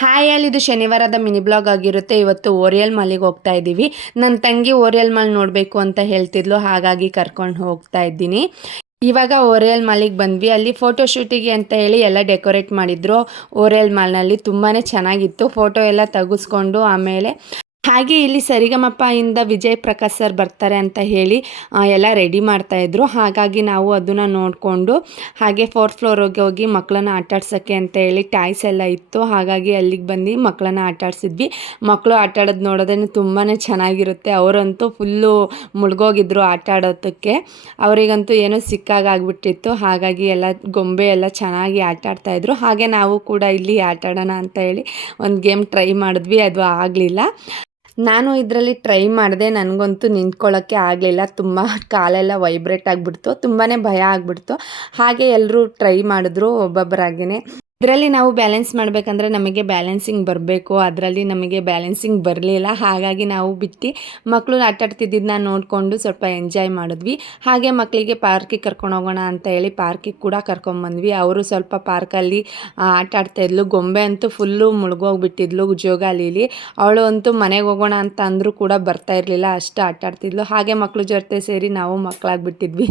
Hi ಇದು ಶನಿವಾರದ mini blog ಆಗಿರುತ್ತೆ. ಇವತ್ತು ಓರಿಯಲ್ ಮಾಲಿಗೆ ಹೋಗ್ತಾ ಇದ್ದೀವಿ. ನನ್ನ ತಂಗಿ ಓರಿಯಲ್ ಮಾಲ್ ನೋಡಬೇಕು ಅಂತ ಹೇಳ್ತಿದ್ಲು, ಹಾಗಾಗಿ ಕರ್ಕೊಂಡು ಹೋಗ್ತಾ ಇದ್ದೀನಿ. ಇವಾಗ ಓರಿಯಲ್ ಮಾಲಿಗೆ ಬಂದ್ವಿ. ಅಲ್ಲಿ ಫೋಟೋ ಶೂಟಿಗೆ ಅಂತ ಹೇಳಿ ಎಲ್ಲ ಡೆಕೋರೇಟ್ ಮಾಡಿದ್ರು. ಓರಿಯಲ್ ಮಾಲ್ನಲ್ಲಿ ತುಂಬಾ ಚೆನ್ನಾಗಿತ್ತು. ಫೋಟೋ ಎಲ್ಲ ತೆಗೆಸ್ಕೊಂಡು ಆಮೇಲೆ ಹಾಗೆ ಇಲ್ಲಿ ಸರಿಗಮಪ ಇಂದ ವಿಜಯ್ ಪ್ರಕಾಶ್ ಸರ್ ಬರ್ತಾರೆ ಅಂತ ಹೇಳಿ ಎಲ್ಲ ರೆಡಿ ಮಾಡ್ತಾಯಿದ್ರು. ಹಾಗಾಗಿ ನಾವು ಅದನ್ನು ನೋಡಿಕೊಂಡು ಹಾಗೆ 4th ಫ್ಲೋರಿಗೆ ಹೋಗಿ ಮಕ್ಕಳನ್ನ ಆಟಾಡ್ಸೋಕ್ಕೆ ಅಂತ ಹೇಳಿ ಟಾಯ್ಸ್ ಎಲ್ಲ ಇತ್ತು. ಹಾಗಾಗಿ ಅಲ್ಲಿಗೆ ಬಂದು ಮಕ್ಕಳನ್ನ ಆಟಾಡಿಸಿದ್ವಿ. ಮಕ್ಕಳು ಆಟಾಡೋದು ನೋಡೋದೇ ತುಂಬಾ ಚೆನ್ನಾಗಿರುತ್ತೆ. ಅವರಂತೂ ಫುಲ್ಲು ಮುಳುಗೋಗಿದ್ರು ಆಟ ಆಡೋದಕ್ಕೆ. ಅವರಿಗಂತೂ ಏನೋ ಸಿಕ್ಕಾಗ್ಬಿಟ್ಟಿತ್ತು. ಹಾಗಾಗಿ ಎಲ್ಲ ಗೊಂಬೆ ಎಲ್ಲ ಚೆನ್ನಾಗಿ ಆಟಾಡ್ತಾಯಿದ್ರು. ಹಾಗೆ ನಾವು ಕೂಡ ಇಲ್ಲಿ ಆಟಾಡೋಣ ಅಂತ ಹೇಳಿ ಒಂದು ಗೇಮ್ ಟ್ರೈ ಮಾಡಿದ್ವಿ. ಅದು ಆಗಲಿಲ್ಲ. ನಾನು ಇದರಲ್ಲಿ ಟ್ರೈ ಮಾಡಿದೆ. ನನಗಂತೂ ನಿಂತ್ಕೊಳ್ಳೋಕ್ಕೆ ಆಗಲಿಲ್ಲ. ತುಂಬ ಕಾಲೆಲ್ಲ ವೈಬ್ರೇಟ್ ಆಗಿಬಿಡ್ತು. ತುಂಬಾ ಭಯ ಆಗಿಬಿಡ್ತು. ಹಾಗೆ ಎಲ್ಲರೂ ಟ್ರೈ ಮಾಡಿದ್ರು ಒಬ್ಬೊಬ್ಬರಾಗೇ. ಇದರಲ್ಲಿ ನಾವು ಬ್ಯಾಲೆನ್ಸ್ ಮಾಡಬೇಕಂದ್ರೆ ನಮಗೆ ಬ್ಯಾಲೆನ್ಸಿಂಗ್ ಬರಬೇಕು. ಅದರಲ್ಲಿ ನಮಗೆ ಬ್ಯಾಲೆನ್ಸಿಂಗ್ ಬರಲಿಲ್ಲ. ಹಾಗಾಗಿ ನಾವು ಬಿಟ್ಟು ಮಕ್ಕಳು ಆಟಾಡ್ತಿದ್ದನ್ನ ನೋಡಿಕೊಂಡು ಸ್ವಲ್ಪ ಎಂಜಾಯ್ ಮಾಡಿದ್ವಿ. ಹಾಗೆ ಮಕ್ಕಳಿಗೆ ಪಾರ್ಕಿಗೆ ಕರ್ಕೊಂಡು ಹೋಗೋಣ ಅಂತ ಹೇಳಿ ಪಾರ್ಕಿಗೆ ಕೂಡ ಕರ್ಕೊಂಬಂದ್ವಿ. ಅವರು ಸ್ವಲ್ಪ ಪಾರ್ಕಲ್ಲಿ ಆಟಾಡ್ತಾಯಿದ್ಲು. ಗೊಂಬೆ ಅಂತೂ ಫುಲ್ಲು ಮುಳುಗೋಗ್ಬಿಟ್ಟಿದ್ಲು ಜೋಗಾಲೀಲಿ. ಅವಳು ಅಂತೂ ಮನೆಗೆ ಹೋಗೋಣ ಅಂತ ಅಂದರೂ ಕೂಡ ಬರ್ತಾ ಇರಲಿಲ್ಲ, ಅಷ್ಟು ಆಟಾಡ್ತಿದ್ಲು. ಹಾಗೆ ಮಕ್ಕಳು ಜೊತೆ ಸೇರಿ ನಾವು ಮಕ್ಕಳಾಗ್ಬಿಟ್ಟಿದ್ವಿ.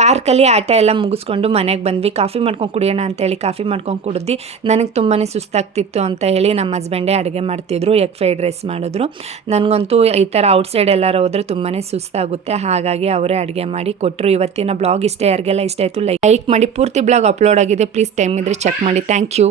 ಪಾರ್ಕಲ್ಲಿ ಆಟ ಎಲ್ಲ ಮುಗಿಸ್ಕೊಂಡು ಮನೆಗೆ ಬಂದ್ವಿ. ಕಾಫಿ ಮಾಡ್ಕೊಂಡು ಕುಡಿಯೋಣ ಅಂತೇಳಿ ಕಾಫಿ ಮಾಡ್ಕೊಂಡು ಕುಡಿದ್ವಿ. ನನಗೆ ತುಂಬಾ ಸುಸ್ತಾಗ್ತಿತ್ತು ಅಂತ ಹೇಳಿ ನಮ್ಮ ಹಸ್ಬೆಂಡೇ ಅಡುಗೆ ಮಾಡ್ತಿದ್ರು. ಎಗ್ ಫ್ರೈಡ್ ರೈಸ್ ಮಾಡಿದ್ರು. ನನಗಂತೂ ಈ ಥರ ಔಟ್ಸೈಡ್ ಎಲ್ಲರೂ ಹೋದರೆ ತುಂಬಾ ಸುಸ್ತಾಗುತ್ತೆ. ಹಾಗಾಗಿ ಅವರೇ ಅಡುಗೆ ಮಾಡಿ ಕೊಟ್ಟರು. ಇವತ್ತಿನ ಬ್ಲಾಗ್ ಇಷ್ಟ. ಯಾರಿಗೆಲ್ಲ ಇಷ್ಟ ಆಯಿತು ಲೈಕ್ ಮಾಡಿ. ಪೂರ್ತಿ ಬ್ಲಾಗ್ ಅಪ್ಲೋಡ್ ಆಗಿದೆ. ಪ್ಲೀಸ್ ಟೈಮ್ ಇದ್ದರೆ ಚೆಕ್ ಮಾಡಿ. Thank you.